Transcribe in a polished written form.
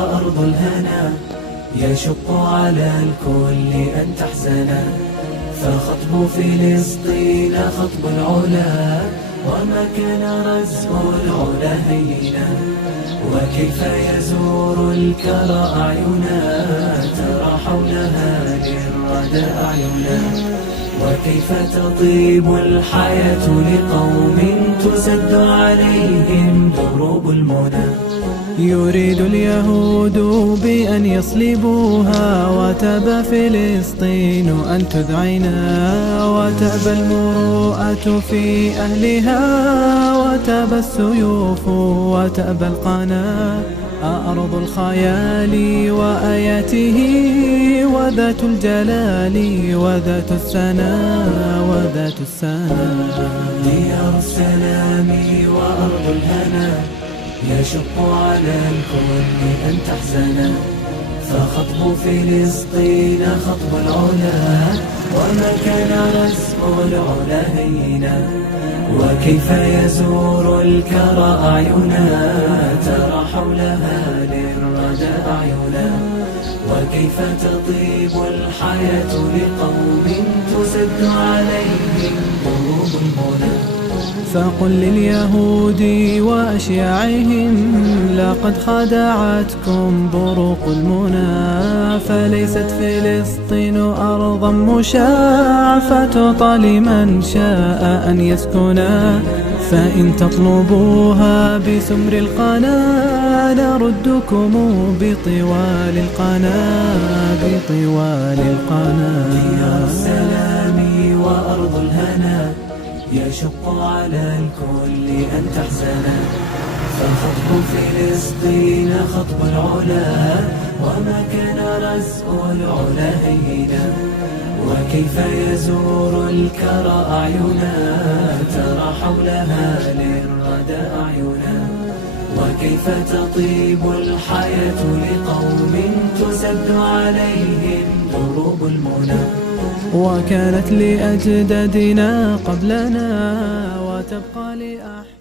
وأرض الهنا يشق على الكل أن تحزنا، فخطب فلسطين خطب العلا، وما كان رزق العلا هينا. وكيف يزور الكرى أعينا، ترى حولها للردى أعينا. وكيف تطيب الحياة لقوم تسد عليهم دروب المنى. يريد اليهود بأن يصلبوها، وتأبى فلسطين أن تذعنا، وتأبى المروءة في أهلها، وتأبى السيوف وتأبى القنا. أرض الخيال وآياته، وذات الجلال وذات السنا وذات السنا. ديار السلام وأرض الهنا يشق على الكل أن تحزنا، فخطب فلسطين خطب العلا، وما كان رزق العلا هينا. وكيف يزور الكرى أعينا، ترى حولها للردى أعينا. وكيف تطيب الحياة لقوم تسد عليهم دروب المنى. فقل لليهود وأشياعهم، لقد خدعتكم بروق المنى. فليست فلسطين أرضا مشاع، فتعطى لمن شاء أن يسكنا. فإن تطلبوها بسمر القنا، نردكم بطوال القنا بطوال القنا. ديار السلام وأرض الهنا يشق على الكل أن تحزنا، فخطب فلسطين خطب العلا، وما كان رزق العلا هينا. وكيف يزور الكرى أعينا، ترى حولها للردى أعينا. وكيف تطيب الحياة لقوم تسد عليهم دروب المنى. وكانت لأجدادنا قبلنا، وتبقى لأحيانا.